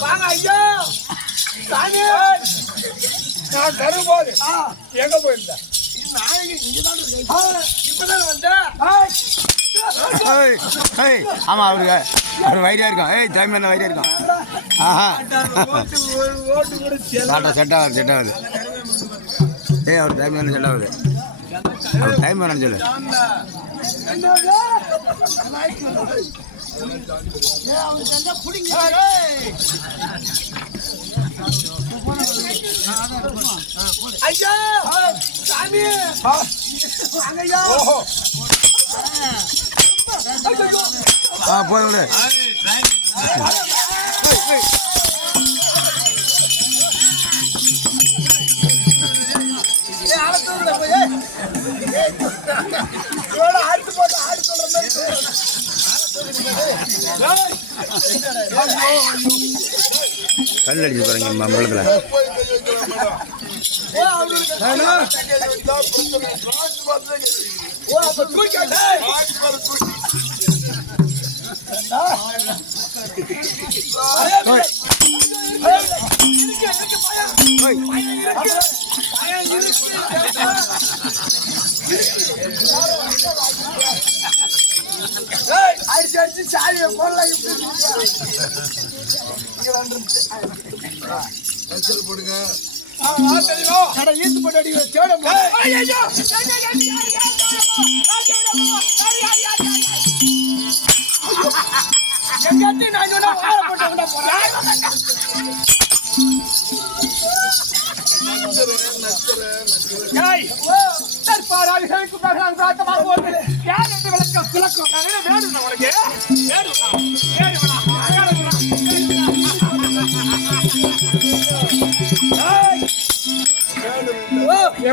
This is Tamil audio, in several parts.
வாங்க ஐயா. சாமி. நான் எங்க போயிருந்தேன்? ஆமா அவருக்கு அவர் வைரியா இருக்கும் ஏய் டைம் வைரியா இருக்கும் ஆஹா. செட் ஆகுது செட் ஆகுது ஏய் அவர் என்ன செட் ஆகுது அவர் டைம் வேணும்னு சொல்லு. ஐயா! சாமி! வாங்க ஐயா! ஓஹோ ஆ போய் விடு. கல் அடிச்சு பாருங்க மம்பளத்தில் ஏய், இருக்கு, இருக்கு, பயம். பயம் இருக்கு. பயம் இருக்கு. ஏய், வச்சு சாவியை போடலாம் இப்படி ஆ, ஆ, தெரியும். அட, ஈத்து போட்டு அடிக்கிற தேட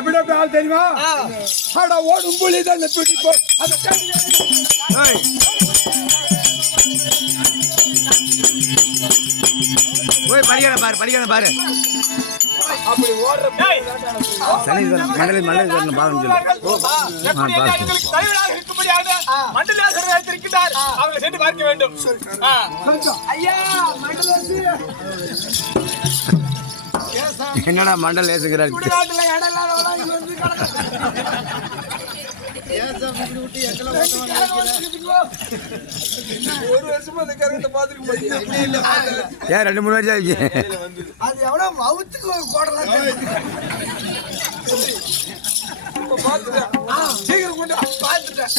எப்படி எப்படி ஆள் தெரியுமா. அட ஓடும் புலி தான் பிடிப்போம் அதை கேட்டு ஏய். போய் படிக்கணும் பாரு படிக்கணும் பாரு. அப்படி ஓடுற சனி மண்டலி மண்டலி சொல்லணும் பாருன்னு சொல்லு. தலைவராக இருக்கும்படியாக மண்டலாசர் வைத்திருக்கிறார் அவங்களை சென்று பார்க்க வேண்டும். ஐயா என்னடா மண்டல் கிடக்கு. ஒரு வருஷமா அந்த கரண்ட பாத்துக்க மாட்டேன் ஏன் ரெண்டு மூணு வருஷம் ஆயிடுச்சு அது மவுத்துக்கு சீக்கிரம் கொண்டு. பார்த்துட்டேன்.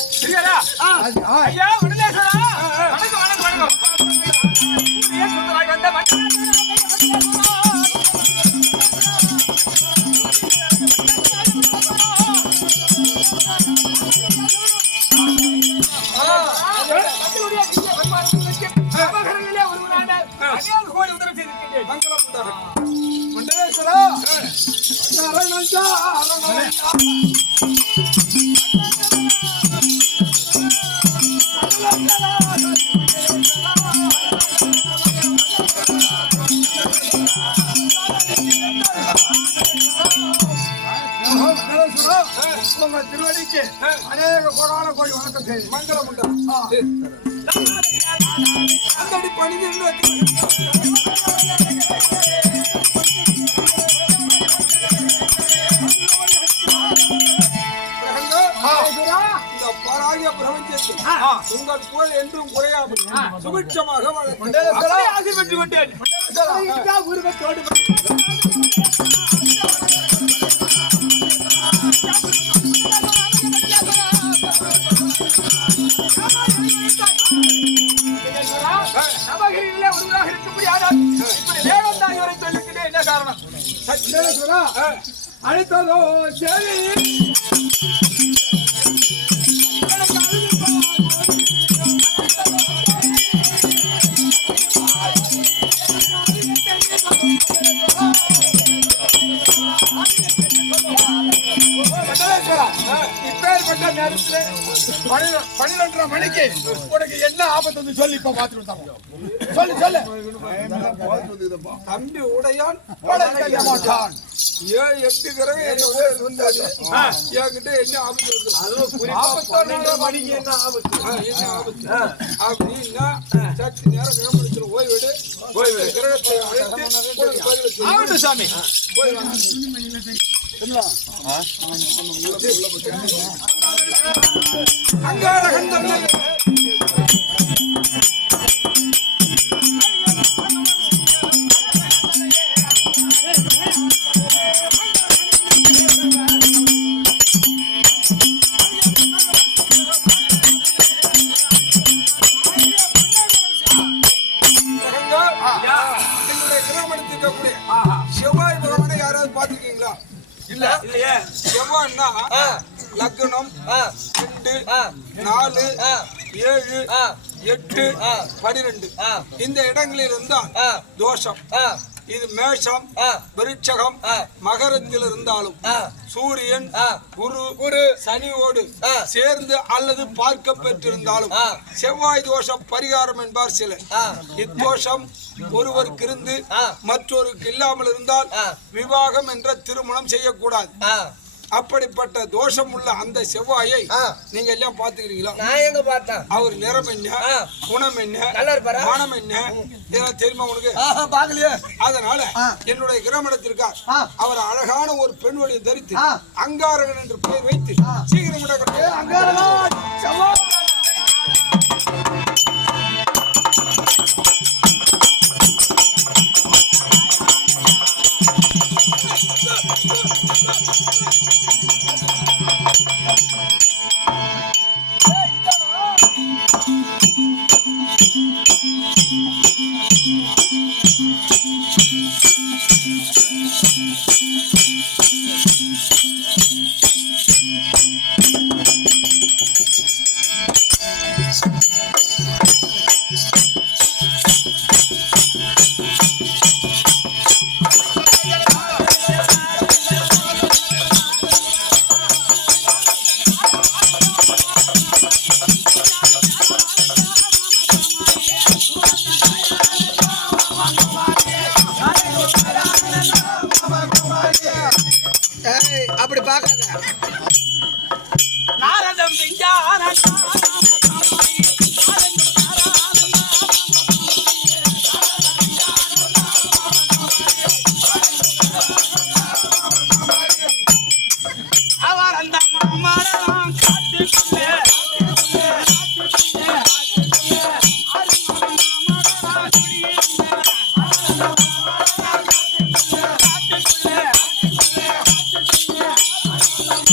உங்க திருவடிக்கு அநேக கோடான கோடி வணக்கம் செய்து மங்களம். அந்தடி பணிந்து உங்கள் புகழ் என்றும் குறையாது சுபிட்சமாக அப்படியே ஆசீர்வதித்து விட்டேன். சொல்லுகிறேன் என்ன காரணம்? சச்சேஸ்வரா அழைத்ததோ சரி. நேரத்தில் பன்னிர- பன்னிரெண்டரை மணிக்கு உனக்கு என்ன ஆபத்து வந்து சொல்லி இப்ப பார்த்துட்டு வந்தாங்க. சொல்லு சொல்லு. தம்பி உடையான் மாட்டான். ஏழு எட்டு வந்தாரு என்கிட்ட என்ன ஆபத்து வருது ஆபத்தான மணிக்கு என்ன ஆபத்து? என்ன ஆபத்து? அப்படின்னா சற்று நேரம் கிளம்பிடுச்சு ஓய்வெடு. ஓய்வு. கிரகத்தை அழைத்து சாமி. அங்காரகன் எட்டு பனிரெண்டு. இந்த இடங்களில் இருந்தால் தோஷம். இது மேஷம் விருட்சகம் மகரத்தில் இருந்தாலும் சூரியன் குரு குரு. சனியோடு சேர்ந்து அல்லது பார்க்க பெற்றிருந்தாலும் செவ்வாய் தோஷம் பரிகாரம் என்பார் சிலர். இத்தோஷம் ஒருவருக்கு இருந்து மற்றொருக்கு இல்லாமல் இருந்தால் விவாகம் என்ற திருமணம் செய்யக்கூடாது. அப்படிப்பட்ட தோஷம் உள்ள அந்த செவ்வாயை நீங்க எல்லாம் பாத்துக்கிறீங்களா நான் எங்க பார்த்தேன்? அவர் நிறம் என்ன? குணம் என்ன? மனம் என்ன? இதெல்லாம் தெரியுமா உனக்கு? பாக்கலையே அதனால என்னுடைய கிராமத்திற்கார் அவர் அழகான ஒரு பெண் வழியை தரித்து அங்காரகன் என்று பெயர் வைத்து சீக்கிரம் விட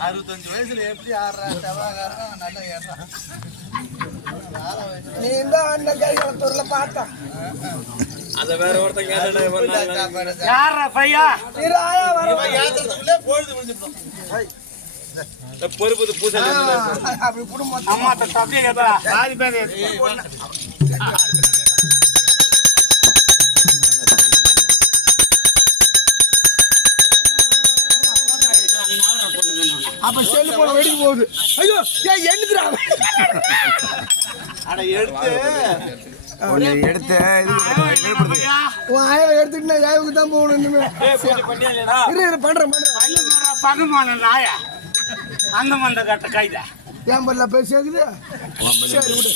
அறுபத்தஞ்சு வயசுல எப்படி ஆடுறா செவ்வாய்க்காரன் நல்லா ஏறான் நீ இந்த அண்ணன் கைகளத்தூர்ல பார்த்தா. யாரா பையா? இரு ஆயா வர ஏத்துறதுக்குள்ளே பொழுது முடிஞ்சிடும் அப்படி குடும்பம் அம்மா அப்படியே கேட்டா பாதி பேர் அப்ப செல்லு போல வெடிக்க போகுது. ஐயோ ஏன் எண்ணுதுடா அட எடுத்து. எடுத்து எடுத்துட்டு ஏவுக்கு தான் போகணும் இனிமே. இரு இரு பண்றேன் பண்றேன். பகமான நாயா? அந்த மந்த கட்ட கைதா என் பல்ல போய் சேர்க்குது? சரி விடு.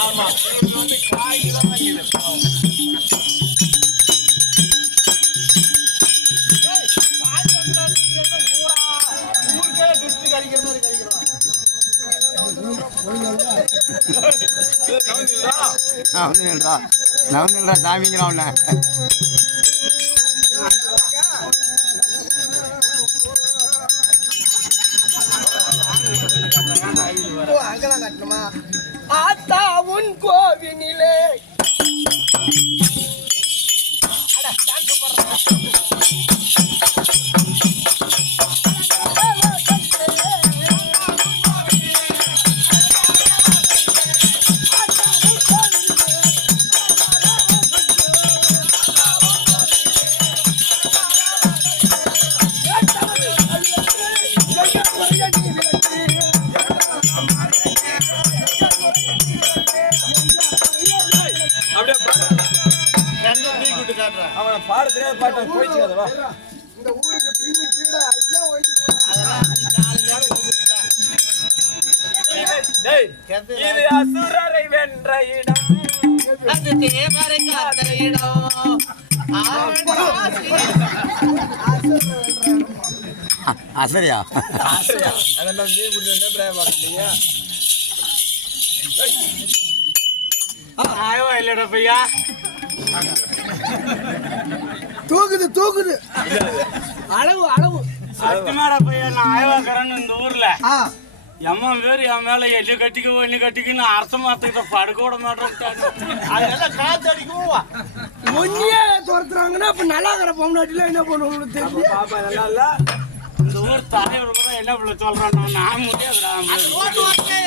ஆமா. காய் கிலோ வாங்கிடு நவந்தா நவந்தா ஆத்தா உன் கோவினிலே அவனை பாட தெரியாத பாட்டை போயிடுச்சு இந்த ஊருக்கு இது அசுரரை வென்ற இடம் அசரியா அதெல்லாம் நீ குடிச்சா பிராயம் பார்க்கலையா ஆயவா இல்லடா பையா. தூக்குது தூக்குது. அளவு அளவு. சத்தியமாடா பையா நான் ஆயவாக்கிறேன்னு இந்த ஊர்ல. எம்மா பேர் என் மேல எள்ளி கட்டிக்கோ எள்ளி கட்டிக்குன்னு அரச மாத்துக்கிட்ட படுக்க விட மாட்டேன் அதெல்லாம் காத்து அடிக்கும் ஒன்னியே துரத்துறாங்கன்னா அப்ப நல்லா இருக்கிற பொம்னாட்டில என்ன பண்ணுவோம்னு தெரியும்? பாப்பா நல்லா இல்ல. இந்த ஊர் தலைவர் கூட என்ன பிள்ளை சொல்றான் நான் நான் முடியாதுடா ஏய்,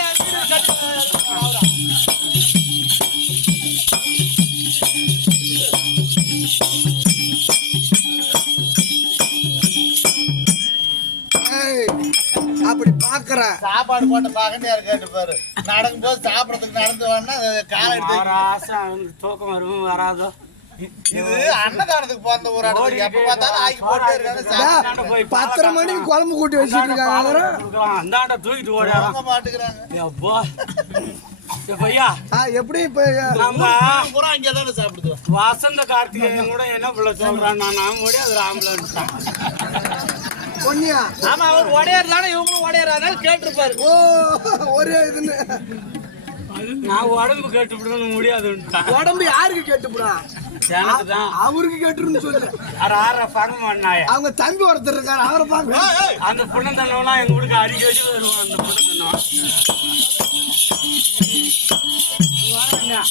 அப்படி பாக்குறேன் சாப்பாடு போட்ட பக்கத்து யாரு கேட்டு பாரு. நடக்கும் போது சாப்பிடறதுக்கு நடந்து வேணா காலை எடுத்து தூக்கம் வரும் வராதோ? இது அன்னதானத்துக்கு பிறந்த ஒரு இடத்துக்கு. எப்ப பார்த்தாலும் ஆக்கி போட்டே இருக்காங்க. பத்தரை மணிக்கு குழம்பு கூட்டி வச்சுட்டு இருக்காங்க. அந்தாண்ட தூக்கிட்டு ஓடாதான் மாட்டுக்கிறாங்க ஆ, எப்படி வசந்த கார்த்திகேயன் கூட என்ன பிள்ளை சொல்றான் நான் முடியாது ஆம்பளைன்ட்டான் பொன்னியா? ஆமா அவர் உடையறானே இவங்களும் உடையறானே கேட்டிருப்பாரு. ஓ ஒரே இதுன்னு. நான் உடம்பு கட்டுப்படணும் முடியாதுன்ட்டான். உடம்பு யாருக்கு கேட்டுப்புடா எனக்கு தான் அவருக்கு கேட்டுருன்னு சொல்லு. அவங்க தம்பி ஒருத்தர் இருக்காரு அவரை பாக்க அந்த புண்ணந்தண்ணம்லாம் எங்க வீட்டுக்கு அடிக்க வச்சு வருவான் அந்த சத்தியமா என்ன?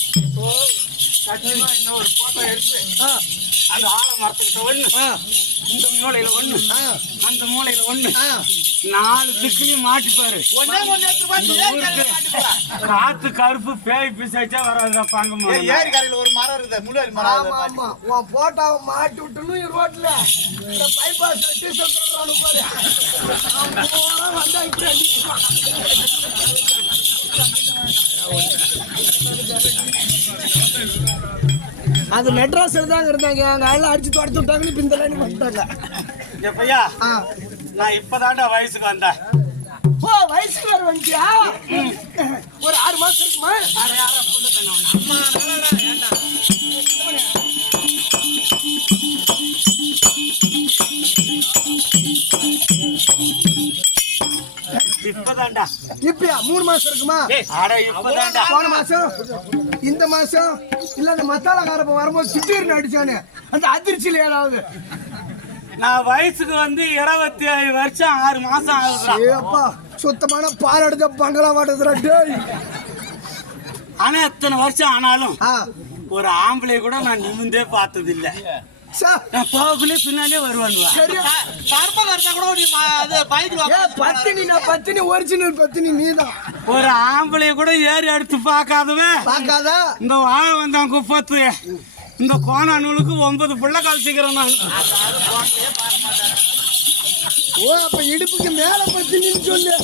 ஒரு போட்டோ எடுத்து அந்த ஆளை மரத்துக்கிட்ட ஒண்ணு. இந்த மூலையில ஒண்ணு. அந்த மூலையில ஒண்ணு. நாலு திக்குலயும் மாட்டிப்பாரு காத்து கருப்பு பேய் பிசாச்சா வராதுடா பாங்க ஏரி கரையில ஒரு மரம் இருக்குது. முள்ளாரி மரம் உன் போட்டாவை மாட்டி விட்டுன்னு ரோட்ல. இந்த டீசல் பாரு. போனா வந்தா இப்படி அடிச்சுப்பான். அது மெட்ராஸ்ல தான் இருந்தாங்க. அங்க எல்லாம் அடிச்சு தொடச்சு விட்டாங்கன்னு இப்ப இந்த லைன் வந்துட்டாங்க. ஏ பையா. நான் இப்பதான்டா வயசுக்கு வந்தேன். ஓ வயசுக்கு வர வந்துட்டியா? ஒரு ஆறு மாசம் இருக்குமா? வேற யாரோ புண்ணந்தண்ணம் இப்பதான்டா இப்பயா? மூணு மாசம் இருக்குமா? போன மாசம் இந்த மாசம் இல்ல அந்த மசாலா காரப்ப வரும்போது திடீர்னு அடிச்சானே. அந்த அதிர்ச்சியில ஏதாவது. நான் வயசுக்கு வந்து இருபத்தி ஏழு வருஷம் ஆறு மாசம் ஆகுதுடா. ஏப்பா சுத்தமான பால் எடுத்த பங்களா வாட்டதுடா டேய். ஆனா எத்தனை வருஷம் ஆனாலும் ஒரு ஆம்பளை கூட நான் நிமிந்தே பார்த்தது இல்ல போகக்குள்ளே பின்னாலே வருவானுவா கருப்பா கருத்தா கூட நீ அது பைக்ல பத்தினி நான் பத்தினி ஒரிஜினல் பத்தினி நீதான். ஒரு ஆம்பளை கூட ஏறி எடுத்து பார்க்காதவன். பார்க்காத? இந்த வாழை வந்தான் குப்பத்து. இந்த கோணா நூலுக்கு ஒன்பது புள்ள கழிச்சுக்கிறேன் நான். ஓ அப்ப இடுப்புக்கு மேல பத்தினின்னு சொல்லு.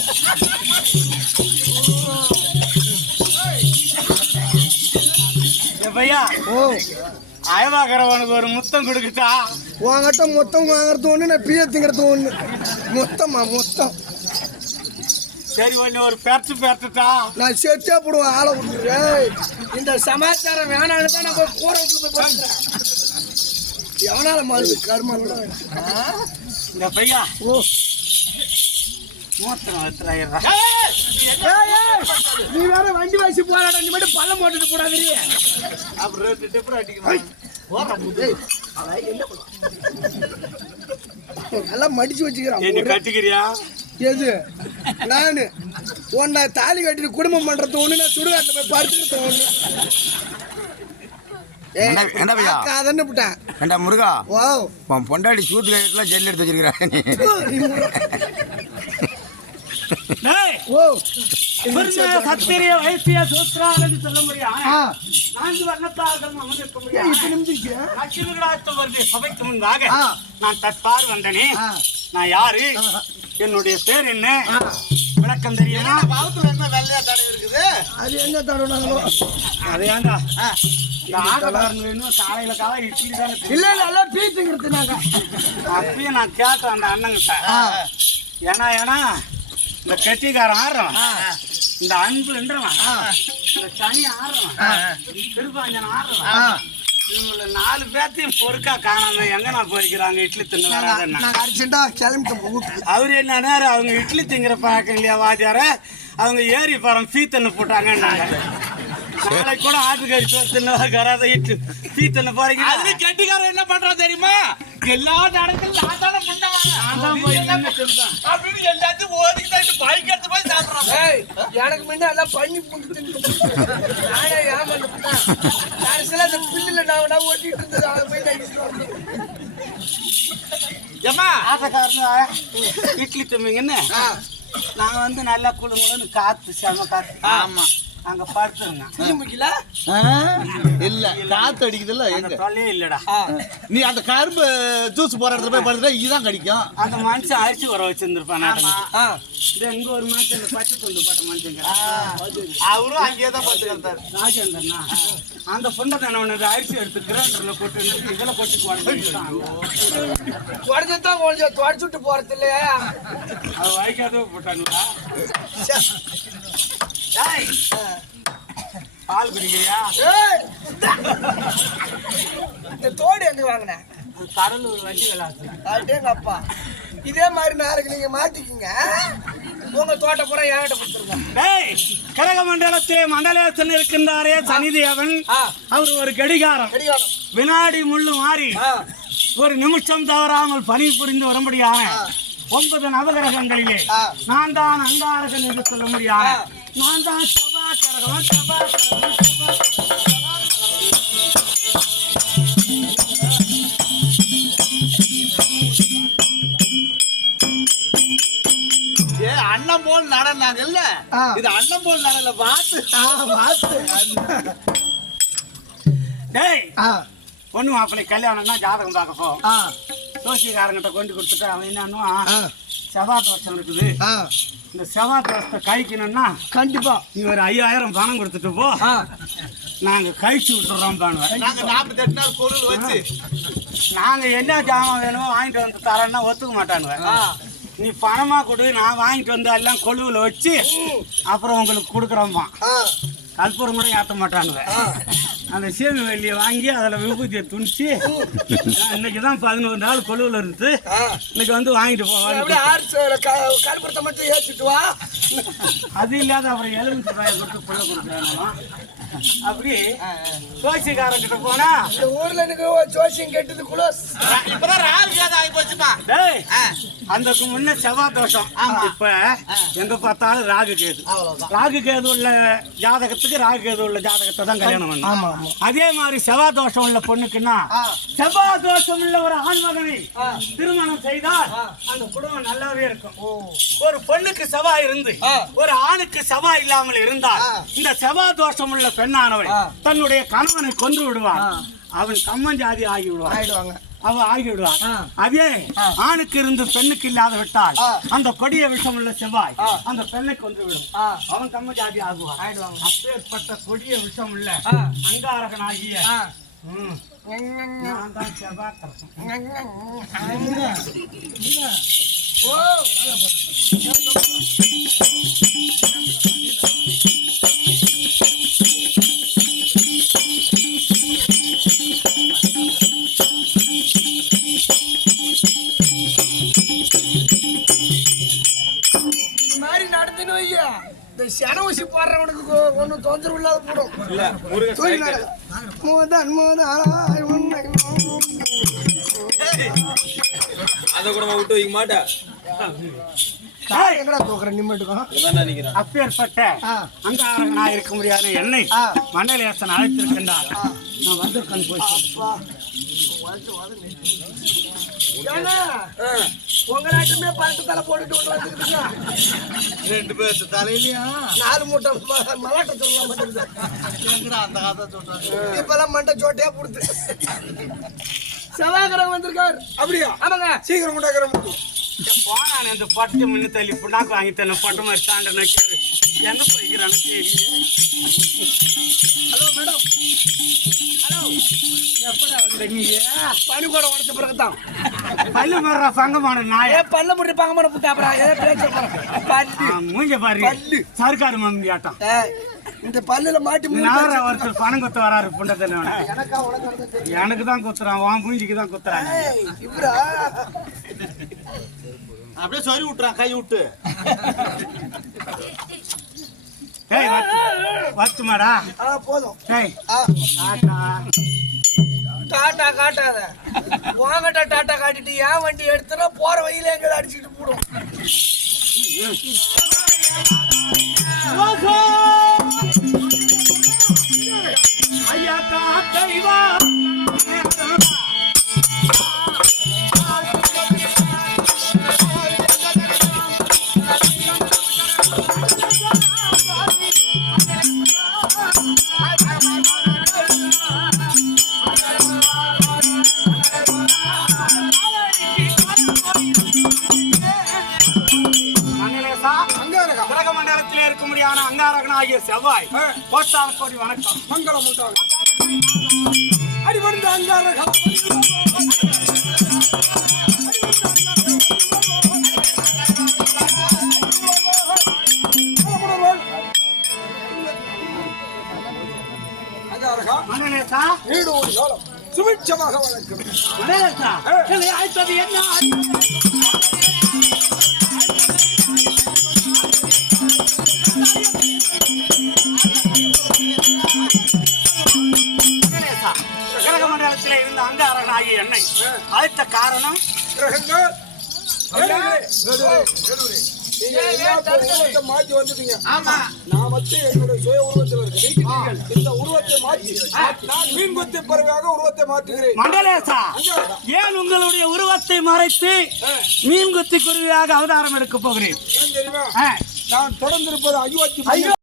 பையா. ஓ. அயவாக்கிறவனுக்கு ஒரு முத்தம் கொடுக்குட்டா? உன்கிட்ட மொத்தம் வாங்குறது ஒண்ணு நான் பிய திங்கிறது ஒண்ணு. மொத்தமா மொத்தம். சரி ஒண்ணு ஒரு பெருத்து பெருத்துட்டா நான் செத்தே போடுவேன் ஆளை விட்டுறேன் இந்த சமாச்சாரம் வேணான்னு தான் நான் போய் கூரை விட்டு போய் படுத்துறேன். எவனால மாறுது? கர்மம் இந்த பையா ஓ. நீ வேற வண்டி வச்சு போராட நீ மட்டும் பள்ளம் போட்டுட்டு போடாதீ அப்புறம் ரெண்டு டிப்பர் அடிக்கணும். நல்லா மடிச்சு வச்சுக்கிறான் கட்டிக்கிறியா? எது? நானு. உன்னை தாலி கட்டிட்டு குடும்பம் பண்றது ஒண்ணு நான் சுடுகாட்டில் போய் படுத்துக்கிறது ஒண்ணு. முருகா? பொண்டாடி சூத்து கையெல்லாம் ஜெல்லி எடுத்து வச்சிருக்கிறா. நீ டேய் ஓ புரிஞ்ச சத்திரிய வைத்திய சூத்ரான்னு சொல்ல முடியும் நான்கு வர்ணத்தார்கள் அமர்ந்திருக்க முடியும் இப்ப நிமிந்துச்சு லட்சுமிகளாத்த வருகிற சபைக்கு முன்பாக. நான் தற்பார் வந்தனே. நான் யாரு? என்னுடைய பேர் என்ன? விளக்கம் தெரியுமா அது என்ன தடவை அதையாண்டா தின்னு. இல்ல இல்ல எல்லாம் பீத்துங்கிறது நாங்க. அப்பயும் நான் கேட்டேன் அந்த அண்ணங்கிட்ட. ஏன்னா ஏன்னா இந்த கெட்டிக்காரன் ஆடுறவன். இந்த அன்புன்றவன் இந்த சனி ஆடுறவன். திருப்பாஞ்சன் ஆடுறவன். இவங்கள நாலு பேர்த்தையும் பொறுக்கா காணாம எங்க நான் போய்க்கிறாங்க இட்லி தின்னு வீட்டுக்கு. அவரு என்ன அவங்க இட்லி திங்கிற பழக்கம் இல்லையா வாத்தியார? அவங்க ஏரி பரம் ஃபீத்தன்னு போட்டாங்கன்னாங்க. நாளைக்கு கூட ஆட்டுக்கறி சோறு தின்னு கராத இட்லி ஃபீத்தன்னு போறீங்க கெட்டிக்காரன் என்ன பண்றான் தெரியுமா? எல்லா நடக்கல நான் தானே நான். அப்படின்னு எல்லாத்தையும் ஓதிக்கிட்டு பைக் எடுத்து போய் சாப்பிடுறான். ஏய் எனக்கு முன்ன எல்லாம் பண்ணி புண்டு நானே ஏமாந்துட்டேன். கடைசியில் அந்த பில்லுல நான் ஓட்டிட்டு இருந்தது அதை போய் ஏமா ஆட்டக்காரன் இட்லி திம்பிங்கன்னு நாங்க வந்து நல்லா குழுங்குழுன்னு காத்து செம காத்து. ஆமா. அங்க படுத்துருங்க முக்கில இல்ல காத்து அடிக்குதுல்ல அந்த தொல்லையே இல்லடா. நீ அந்த கரும்பு ஜூஸ் போற இடத்துல போய் படுத்துட்டா இதுதான் கடிக்கும்? அந்த மனுஷன் அரிசி வர வச்சிருந்திருப்பான் இது எங்க ஒரு மனுஷன் இந்த பச்சை துண்டு போட்ட மனுஷங்க அவரும் அங்கேயே தான் படுத்துக்கிறாரு ராஜேந்திரனா? அந்த பொண்ணை தானவனுக்கு அரிசி எடுத்து கிரைண்டர்ல போட்டு இதுல கொட்டி உடச்சிட்டான் உடச்சுதான் கொஞ்சம் தொடச்சுட்டு போறது இல்லையா அது வைக்காதே போட்டாங்களா பால் குடிக்கிறியா? இந்த தோடு எங்க வாங்கினேன் அது கடலூர் வண்டி விளாசு எங்க அப்பா. இதே மாதிரி நாளைக்கு நீங்க மாத்திக்கிங்க உங்க தோட்ட பூரா என்கிட்ட கொடுத்துருங்க. டேய் கடக மண்டலத்திலே மண்டலேசன் இருக்கின்றாரே சனிதேவன். அவர் ஒரு கடிகாரம். கடிகாரம். வினாடி முள்ளு மாறி ஒரு நிமிஷம் தவறாமல் பணி புரிந்து வரும்படியான ஒன்பது நவகிரகங்களிலே. நான் தான் அங்காரகன் என்று சொல்ல முடியாது நான் தான் செவ்வாய்க்கிரகம் செவ்வாய்க்கிரகம் செவ்வாய்க்கிரகம் ஏ அண்ணன் போல் நடனாங்கல்ல. இது அண்ணன் போல் நடல பார்த்து ஆ பார்த்து டேய் பொண்ணு மாப்பிள்ளை கல்யாணம்னா ஜாதகம் பார்க்க போ. ஆ. ஜோசியக்காரங்கிட்ட கொண்டு கொடுத்துட்டு அவன் என்னன்னுவான் ஆ. செவ்வாய் தோஷம் இருக்குது. இந்த செவ்வாய் தோஷத்தை கழிக்கணும்னா கண்டிப்பா. நீ ஒரு ஐயாயிரம் பணம் கொடுத்துட்டு போ. நாங்க கழிச்சு விட்டுறோம் பண்ணுவேன் நாங்க நாற்பத்தி எட்டு நாள் பொருள் வச்சு. நாங்க என்ன ஜாமான் வேணுமோ வாங்கிட்டு வந்து தரேன்னா ஒத்துக்க மாட்டானுவேன் ஆ. நீ பணமா கொடு நான் வாங்கிட்டு வந்து எல்லாம் கொழுவுல வச்சு அப்புறம் உங்களுக்கு கொடுக்குறோம்மா. கற்பூரம் கூட ஏற்ற மாட்டானுவ. அந்த சேமி வெள்ளியை வாங்கி அதில் விபூதியை துணிச்சு இன்னைக்கு தான் பதினோரு நாள் கொழுவில் இருந்து இன்னைக்கு வந்து வாங்கிட்டு போவாங்க அது இல்லாத அப்புறம் எலுமிச்சு ரூபாய் கொடுத்து கொள்ள கொடுக்குறாங்க அப்படி தோசிக்காரங்கிட்ட போனா இந்த ஊர்ல எனக்கு ஒரு ஜோசியம் கெட்டது குளோஸ் இப்பதான் ராகு கேது ஆகி போச்சுமா டேய் அதுக்கு முன்ன செவ்வாய் தோஷம். இப்ப எங்க பார்த்தாலும் ராகு கேது. ராகு கேது உள்ள ஜாதகத்துக்கு ராகு கேது உள்ள ஜாதகத்தை தான் கல்யாணம் பண்ணும் அதே மாதிரி செவ்வாய் தோஷம் உள்ள பொண்ணுக்குன்னா செவ்வாய் தோஷம் உள்ள ஒரு ஆண்மகனை திருமணம் செய்தால் அந்த குடும்பம் நல்லாவே இருக்கும். ஒரு பொண்ணுக்கு செவ்வாய் இருந்து ஒரு ஆணுக்கு செவ்வாய் இல்லாமல் இருந்தால் இந்த செவ்வாய் தோஷம் உள்ள பெண்ணானவள். தன்னுடைய கணவனை கொன்று விடுவான் அவன் கம்மஞ்சாதி ஆகி விடுவான் அவ ஆகிவிடுவார் அதே ஆணுக்கு இருந்து பெண்ணுக்கு இல்லாத விட்டால் அந்த கொடிய விஷம் உள்ள செவ்வாய் அந்த பெண்ணை கொன்று விடும். அவன் கம்ம ஜாதி ஆகுவான். அப்பேற்பட்ட கொடிய விஷம் உள்ள அங்காரகனாகிய நான் தான் போடுறவனுக்கு ஒன்றும் தொந்தரவு இல்லாத போடும். நட. முதன் முதலாய் உன்னை அதை கூட விட்டு வைக்க நினைக்கிறேன் அப்பேற்பட்ட ஆ. அங்காரகனா இருக்க முடியாத என்னை ஆ. மண்டலேசன் அழைத்திருக்கின்றார். நான் வந்திருக்கேன் போய் சொல்லு. ஏன்னா உங்க நாட்டுமே பத்து தலை போட்டுட்டு உள்ள வந்துருக்குங்க ரெண்டு பேர் தலையிலயும் நாலு மூட்டை மலாட்டை சொல்லலாம் மாட்டேங்குது அந்த கதை சொல்றாங்க? இப்பெல்லாம் மண்டை சோட்டையா கொடுத்து செவ்வாய்க்கிழமை வந்திருக்காரு. அப்படியா? ஆமாங்க. சீக்கிரம் கொண்டாக்கிற முடியும் போனான் இந்த பட்டு முன்ன தள்ளி புண்ணாக்கு வாங்கி தரணும் பட்டு மாதிரி சாண்ட நக்காரு எங்க போய்க்கிறான்னு தெரியல. Hello madam. எப்படா வந்த நீ பனி கூட உடச்ச பிறகுதான். பல்லு மர்ற சங்கமான நாய. ஏ பல்ல முடி பாங்க மாட்ட புட்டா அப்புறம் ஏதோ பேச பல்லு. ஆ, மூஞ்ச பாரு. பல்லு. சர்க்காரு மம்மி ஆட்டம். இந்த பல்லுல மாட்டி மூடி நார ஒருத்தர் பணம் குத்த வராரு புண்டத்தில் எனக்கா தான் குத்துறான் உன் மூஞ்சிக்கு தான் குத்துறான் அப்படியே சொல்லி விட்டுறான் கை விட்டு. ஏய் வத்து ஆ போதும். ஏய். ஆ, டாட்டா காட்டாத. வாங்கட்டா டாட்டா காட்டிட்டு ஏன் வண்டி எடுத்துனா போற வழியில எங்க அடிச்சுட்டு போடும். ஐயா தாத்தைவா கோட்டான கோடி வணக்கம் மங்களம் உண்டாகும் அங்காரகா மணிலேசா நீடு ஒரு காலம். சுபிட்சமாக வளர்க்கும். என்ன? என்னை. அழைத்த காரணம் மாத்தி வந்துட்டீங்க. ஆமா. நான் மட்டும் என்னுடைய சுய உருவத்தில் இருக்கேன். இந்த உருவத்தை மாற்றி. நான் மீன் கொத்தி பறவையாக உருவத்தை மாற்றுகிறேன். மண்டலேசா ஏன் உங்களுடைய உருவத்தை மறைத்து மீன் குத்தி குருவியாக அவதாரம் எடுக்க போகிறேன்? ஏன் தெரியுமா? ஆ, நான் தொடர்ந்திருப்பது ஐயோத்தி